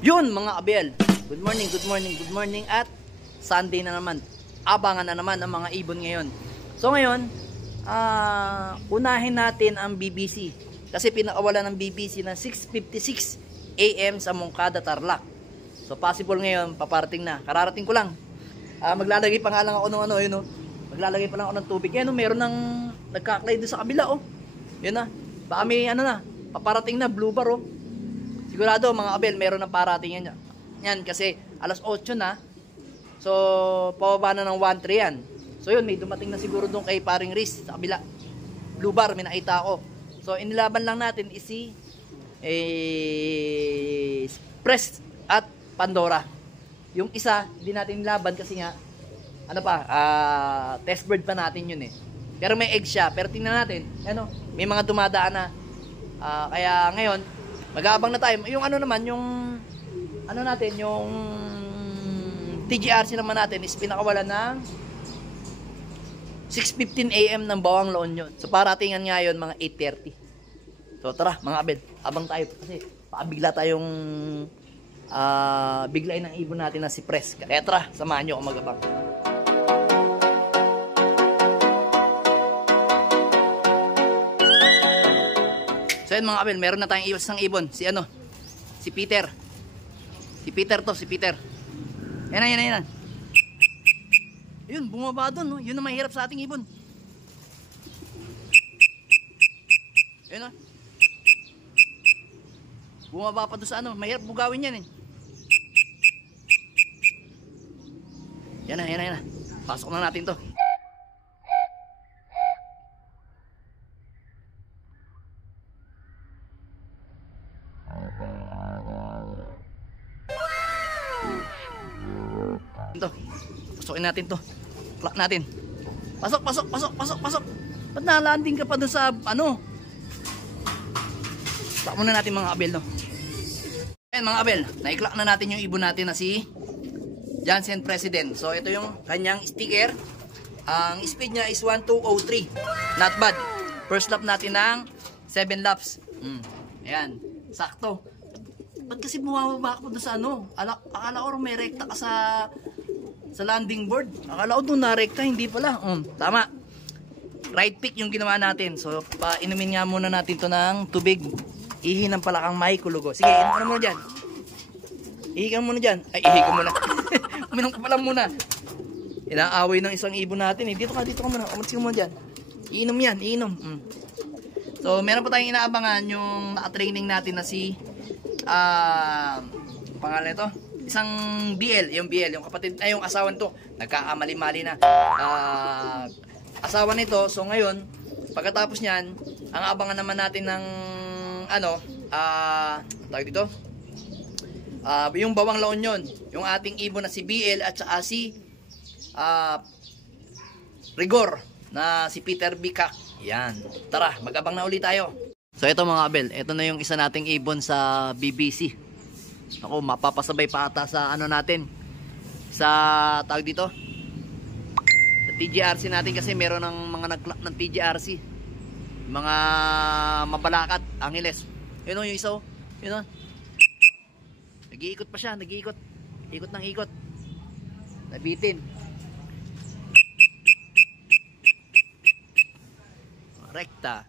Yun mga abel, good morning, good morning, good morning. At Sunday na naman, abangan na naman ang mga ibon ngayon. So ngayon, unahin natin ang BBC. Kasi pinakawalan ng BBC ng 6:56 AM sa Moncada, Tarlac. So possible ngayon, paparating na. Kararating ko lang. Maglalagay pa nga lang ako ng yun, maglalagay pa lang ako ng tubig. Yan, meron ng nagkaklay doon sa kabila, Yun na, baka may paparating na, blue bar, Sigurado mga abel, meron ng parating yan kasi alas 8 na. So, pababa na ng 1-3 yan. So yun, may dumating na siguro doon kay paring Riz sa kabila. Blue bar, may nakita ako. So, inilaban lang natin si Press at Pandora. Yung isa, hindi natin nilaban kasi nga, test bird pa natin yun Pero may egg siya. Pero tingnan natin, may mga dumadaan na. Kaya ngayon, mag-aabang na tayo. Yung yung TGRC naman natin is pinakawalan ng 6:15 AM ng Bawang La Union. So paratingan nga yun mga 8:30. So tara mga abel, abang tayo kasi bigla tayong biglain ng ibon natin na si Press. Kaya tara, samahan nyo ako mag-abang. So yun mga abel, meron na tayong isang ibon. Si Peter. Si Peter. Yan. Ayun, bumaba doon, Yun ang mahirap sa ating ibon. Ayun, bumaba pa doon sa mahirap bugawin yan Yan na. Pasok na natin to. Pasukin natin to. Plak natin. Pasok. Ba't nalanding ka pa doon sa Plak muna natin mga abel, Ayan mga abel, naiklak na natin yung ibon natin na si Jansen President. So ito yung kanyang sticker. Ang speed niya is 1203. Not bad. First lap natin ng 7 laps. Ayan, sakto. Ba't kasi bumababa ako doon sa akala ko may rekta ka sa landing board. Akala ko doon na-rekta, hindi pala. Tama. Right pick yung ginawa natin. So, inumin nga muna natin to ng tubig. Ihi ng palakang may kulugo. Sige, inom ka muna dyan. Ihi ka muna dyan. Ay, ihi ka muna. Uminom ka pala muna. Inaaway ng isang ibon natin. Dito ka muna. Umatsi ka muna dyan. Iinom yan, iinom. So, meron pa tayong inaabangan yung naka-training natin na si pangalan ito? Isang BL, yung kapatid, yung asawa nito, nagkakamali-mali na. Asawa nito, so ngayon, pagkatapos niyan, ang abangan naman natin ng tawag dito, yung Bawang La Union, yung ating ibon na si BL at saka si Rigor na si Peter Bicak. Yan. Tara, mag-abang na ulit tayo. So ito mga abel, ito na yung isa nating ibon sa BBC. Ako, mapapasabay pa ata sa natin. Sa tawag dito. Sa TGRC natin kasi meron ng mga nag-clock ng TGRC. Mga mabalakat, Angeles. Yun yung isa. Yun nag-iikot pa siya, nag-iikot. Ikot ng ikot. Nabitin. Rekta.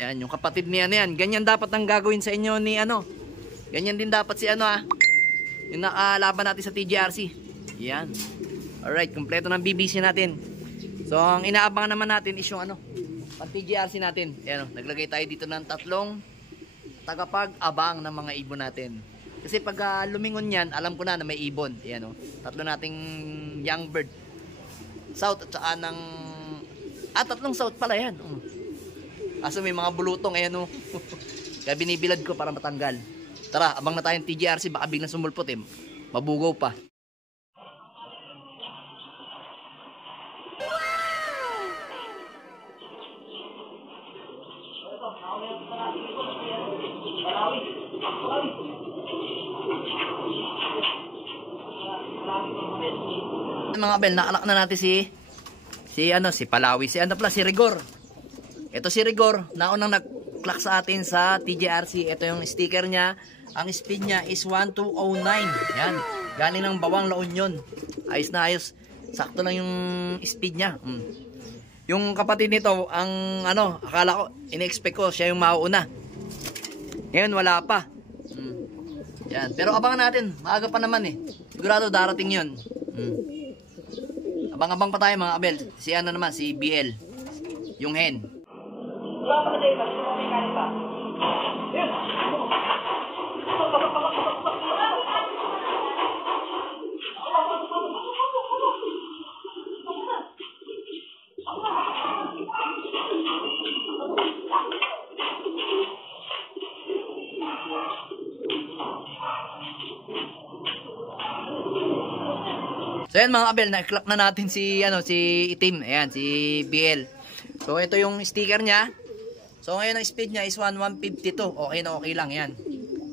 Ayan, yung kapatid niya na yan. Ganyan dapat ang gagawin sa inyo ni Ganyan din dapat si yung nakalaban natin sa TGRC. Yan. Alright, kompleto ng BBC natin. So, ang inaabangan naman natin is yung pang TGRC natin. Ayan, naglagay tayo dito ng 3 tagapag-abang ng mga ibon natin. Kasi pag lumingon yan, alam ko na may ibon. Ayan, 3 nating young bird. South at saka ng 3 south pala yan. Kaso may mga bulutong, ayan Kaya binibilad ko para matanggal. Tara, abang na tayong TGRC, baka biglang sumulpot mabugaw pa. Mga Abel, nakalak na natin si Palawi, si Rigor. Ito si Rigor, naunang nag-clock sa atin sa TJRC. Ito yung sticker niya. Ang speed niya is 1209. Yan, galing ng Bawang La Union. Ayos na ayos. Sakto lang yung speed niya. Yung kapatid nito, ang akala ko, in-expect ko siya yung mauuna. Ngayon wala pa. Yan, pero abangan natin. Maaga pa naman eh. Sigurado darating 'yon. Abang-abang pa tayo mga Abel. Si naman, si BL. Yung hen. Wala pa tayo, kasi mekanik pa. Yun. So yan mga Abel, na-clock na natin si Itim, ayan, si BL. So ito yung sticker niya. So ngayon ang speed niya is 1152. Okay na okay lang yan.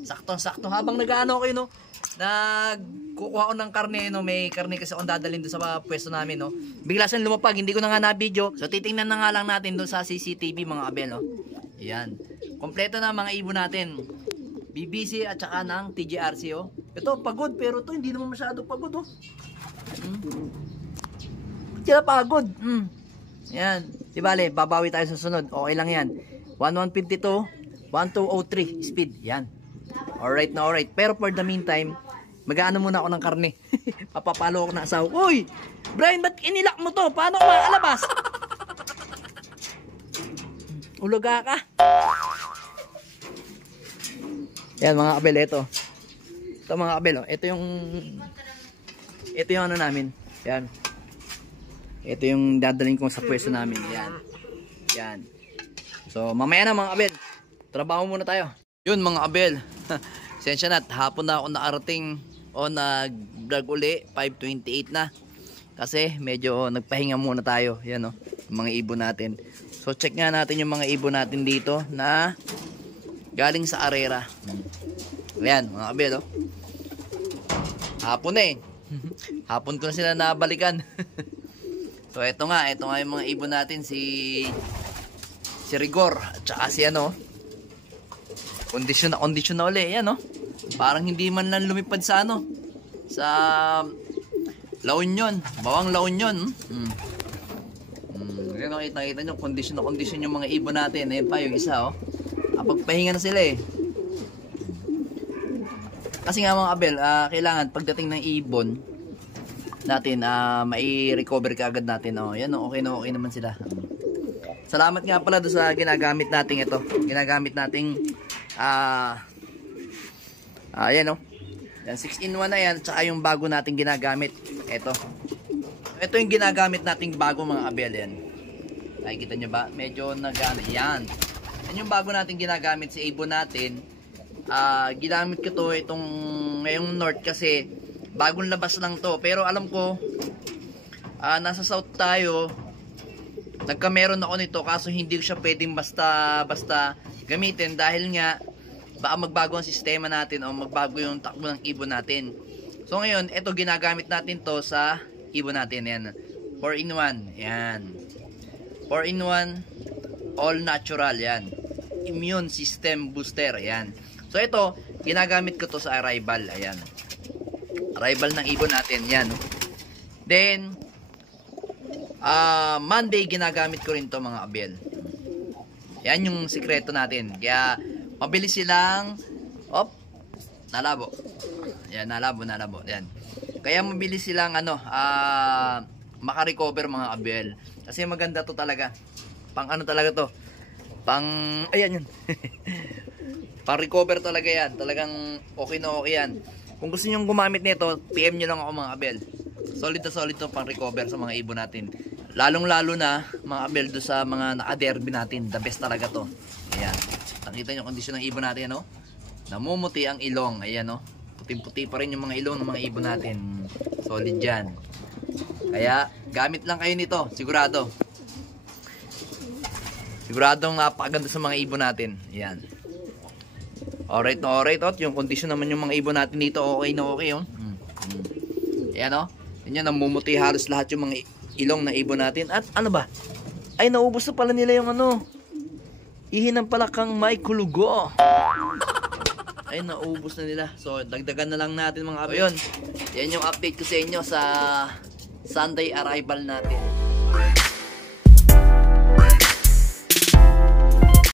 Sakto-sakto habang nag-aano kayo no. Nagkukuha ko ng karne no, may karne kasi akong dadalhin doon sa pwesto namin no. Bigla siyang lumapag, hindi ko na nga na-video. So titingnan na nga lang natin doon sa CCTV mga Abel no. Ayan. Kompleto na mga ibon natin. BBC at saka ng TJRC oh. Ito pagod pero to hindi naman masyado pagod oh. Sila pagod. Yan. Di bale, babawi tayo sa sunod. Okay lang yan. 1152, 1203 speed. Yan. Alright na alright. Pero for the meantime, mag-aano muna ako ng karne. Papapalo ako ng asawa. Uy! Brian, ba't inilak mo to? Paano ako makalabas? Ulaga ka. Yan mga Abel, ito. Ito mga Abel, oh. Ito yung ano namin. Yan. Ito yung dadalhin ko sa pwesto namin. Yan. Yan. So, mamaya na mga Abel. Trabaho muna tayo. Yun mga Abel. Sensya na. Hapon na ako nakarating o nag-vlog uli. 5:28 na. Kasi medyo nagpahinga muna tayo. Yan o. Yung mga ibon natin. So, check nga natin yung mga ibon natin dito na galing sa arera. Yan mga Abel o. Hapon na eh. Hapon ko na sila nabalikan. So ito nga yung mga ibon natin, si Rigor at saka si kondisyon na uli. Yan parang hindi man lang lumipad sa sa La Union, Bawang La Union. Nakita nyo, kondisyon yung mga ibon natin. Ayan pa yung isa pagpahinga na sila eh. Kasi nga mga Abel, kailangan pagdating ng ibon natin, mai-recover ka agad natin. Yan okay naman sila. Salamat nga pala doon sa ginagamit nating ito. Ginagamit nating yan yan 6-in-1 na yan, tsaka yung bago nating ginagamit. Ito yung ginagamit nating bago mga Abel. Yan. Nakikita nyo ba? Medyo yan. Yan yung bago nating ginagamit si ibon natin. Ginamit ko to itong ngayong North kasi bagong labas lang to, pero alam ko nasa South tayo, nagkameron ako nito kaso hindi ko siya pwedeng basta gamitin dahil nga baka magbago ang sistema natin o magbago yung takbo ng ibon natin. So ngayon ito ginagamit natin to sa ibon natin. Yan 4-in-1. Yan 4-in-1 all natural. Yan immune system booster. Yan. So ito, ginagamit ko to sa arrival. Ayan. Arrival ng ibon natin. Yan. Then, Monday, ginagamit ko rin to mga Abel. Yan yung sikreto natin. Kaya, mabilis silang, nalabo. Yan, nalabo. Yan. Kaya mabilis silang, makarecover mga Abel. Kasi maganda to talaga. Pang talaga to? Ayan yun. Pang-recover talaga yan. Talagang okay na okay yan. Kung gusto nyo gumamit nito, PM nyo lang ako mga Abel. Solid na solid to pang-recover sa mga ibon natin. Lalong-lalo na mga Abel do sa mga naka-derby natin. The best talaga to. Ayan. Nakita nyo kondisyon ng ibon natin, namumuti ang ilong. Ayan, puting-puti pa rin yung mga ilong ng mga ibon natin. Solid yan. Kaya, gamit lang kayo nito. Sigurado. Siguradong napakaganda sa mga ibon natin. Ayan. Alright na alright. Yung condition naman yung mga ibon natin dito, okay na okay. Yan o. Yan, namumuti halos lahat yung mga ilong na ibon natin. At ano ba? Ay, naubos na pala nila yung ano. Ihinang pala kang may kulugo. Ay, naubos na nila. So, dagdagan na lang natin mga abel. Yan yung update ko sa inyo sa Sunday arrival natin.